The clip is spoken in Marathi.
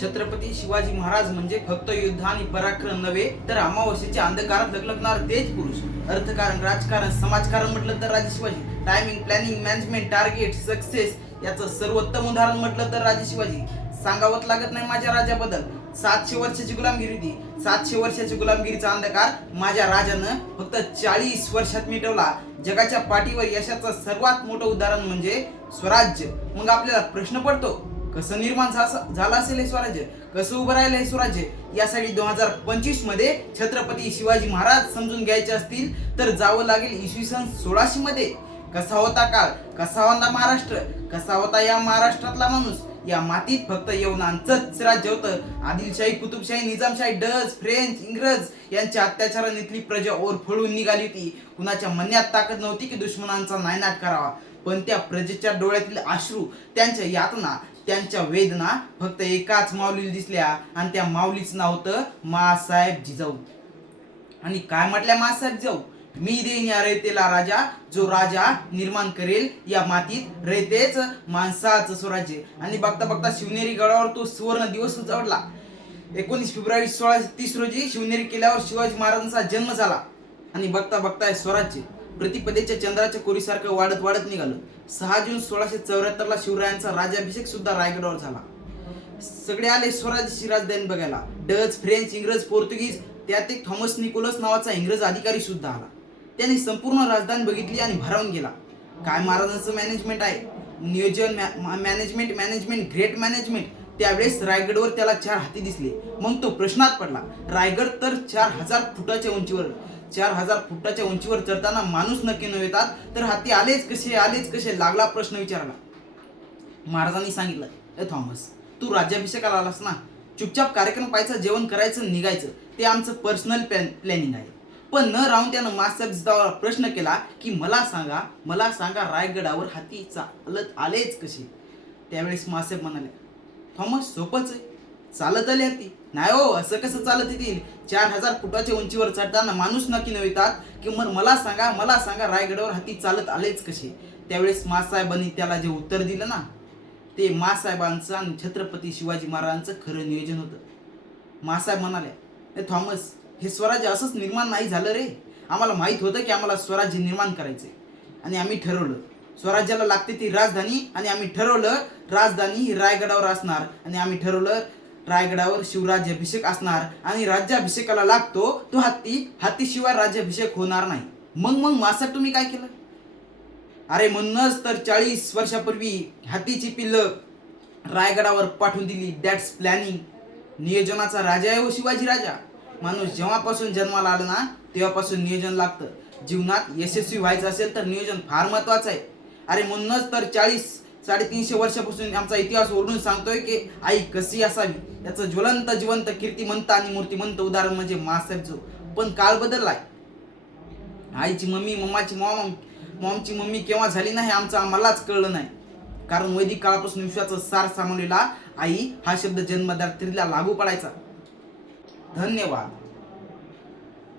छत्रपती शिवाजी महाराज म्हणजे फक्त युद्ध आणि पराक्रम नव्हे तर अमावस्येच्या अंधकारात लखलखणार तेच पुरुष. अर्थकारण, राजकारण, समाजकारण म्हटलं तर राजे Shivaji. Timing, planning, management, target, success याचं सर्वोत्तम उदाहरण म्हटलं तर राजे शिवाजी. सांगावत लागत नाही माझ्या राजाबद्दल. 700 वर्षाची गुलामगिरी होती. 700 वर्षाची गुलामगिरीचा अंधकार माझ्या राजानं फक्त 40 वर्षात मिटवला. जगाच्या पाठीवर यशाचं सर्वात मोठं उदाहरण म्हणजे स्वराज्य. मग आपल्याला प्रश्न पडतो, कसं निर्माण झालं असेल हे स्वराज्य, कसं उभं राहिलं हे स्वराज्य? यासाठी 2025 मध्ये छत्रपती शिवाजी महाराज समजून घ्यायचे असतील तर जावं लागेल इसवी सन 1600 मध्ये. कसा होता काळ, कसा होता महाराष्ट्र, कसा होता या महाराष्ट्रातला माणूस. या मातीत फक्त यवनांचंच राज्य होतं. आदिलशाही, कुतुबशाही, निजामशाही, डच, फ्रेंच, इंग्रज यांच्या अत्याचारानेतली प्रजा ओरफळून निघाली होती. कुणाच्या मनात ताकद नव्हती की दुश्मनांचा नायनाट करावा. पण त्या प्रजेच्या डोळ्यातील अश्रू, त्यांच्या यातना, त्यांच्या वेदना फक्त एकाच माऊलीला दिसल्या आणि त्या माऊलीचं नाव होतं माँसाहेब जिजाऊ. आणि काय म्हटल्या माँसाहेब जिजाऊ? मी देईन या रयतेला राजा, जो राजा निर्माण करेल या मातीत रयतेच माणसाचं स्वराज्य. आणि बघता बघता शिवनेरी गडावर तो सुवर्ण दिवस उजवला. 19 फेब्रुवारी 1630 रोजी शिवनेरी किल्ल्यावर शिवाजी महाराजांचा जन्म झाला. आणि बघता बघता स्वराज्य प्रतिपदेच्या चंद्राच्या कोरीसारखं वाढत वाढत निघालं. 6 जून 1674 ला शिवरायांचा राज्याभिषेक सुद्धा रायगडावर झाला. सगळे आले स्वराज्याची राजधानी बघायला. डच, फ्रेंच, इंग्रज, पोर्तुगीज, त्यात एक थॉमस निकोलस नावाचा इंग्रज अधिकारी सुद्धा आला. त्याने संपूर्ण राजधानी बघितली आणि भारावून गेला. काय महाराजांचं मॅनेजमेंट आहे, नियोजन, मॅनेजमेंट, ग्रेट मॅनेजमेंट. त्यावेळेस रायगडवर त्याला 4 हाती दिसले. मग तो प्रश्नात पडला. रायगड तर 4000 फुटाच्या उंचीवर. 4000 फुटाच्या उंचीवर चढताना माणूस नक्की न येतात तर हाती आलेच कसे लागला प्रश्न विचारला. महाराजांनी सांगितलं, ए थॉमस, तू राज्याभिषेकाला आलास ना, चुपचाप कार्यक्रम पाहायचा, जेवण करायचं, निघायचं. ते आमचं पर्सनल प्लॅनिंग आहे. पण न राहून त्यानं माँसाहेब जिजाऊला प्रश्न केला की मला सांगा रायगडावर हाती चालत आलेच कसे? त्यावेळेस माँसाहेब म्हणाले, थॉमस, सोपंच आहे, चालत आले हाती. नाही हो, असं कसं चालत येतील? 4000 फुटाच्या उंचीवर चढताना माणूस नक्की न येतात की मग मला सांगा रायगडावर हाती चालत आलेच कसे? त्यावेळेस माँसाहेबांनी त्याला जे उत्तर दिलं ना, ते माँसाहेबांचं आणि छत्रपती शिवाजी महाराजांचं खरं नियोजन होतं. माँसाहेब म्हणाले, ए थॉमस, हे स्वराज्य असंच निर्माण नाही झालं रे. आम्हाला माहीत होतं की आम्हाला स्वराज्य निर्माण करायचंय आणि आम्ही ठरवलं स्वराज्याला लागते ती राजधानी. आणि आम्ही ठरवलं राजधानी ही रायगडावर असणार. आणि आम्ही ठरवलं रायगडावर शिवराज्याभिषेक असणार. आणि राज्याभिषेकाला लागतो तो हातीशिवाय राज्याभिषेक होणार नाही. मग माँसाहेब तुम्ही काय केलं? अरे म्हणूनच तर 40 वर्षापूर्वी हातीची पिल्लं रायगडावर पाठवून दिली. That's planning. नियोजनाचा राजा आहे हो शिवाजी राजा. माणूस जेव्हापासून जन्माला आला ना तेव्हापासून नियोजन लागतं. जीवनात यशस्वी व्हायचं असेल तर नियोजन फार महत्वाचं आहे. अरे म्हणूनच तर 350 वर्षापासून आमचा इतिहास ओरडून सांगतोय की आई कशी असावी. याचं जिवंत कीर्तिमंत आणि मूर्तिमंत उदाहरण म्हणजे माँसाहेब जिजाऊ. पण काळ बदललाय. आईची मम्मी, मॉमची मम्मी केव्हा झाली नाही आम्हालाच कळलं नाही. कारण वैदिक काळापासून विश्वाचं सार सामावलेला आई हा शब्द जन्मदात्रीला लागू पडायचा. धन्यवाद.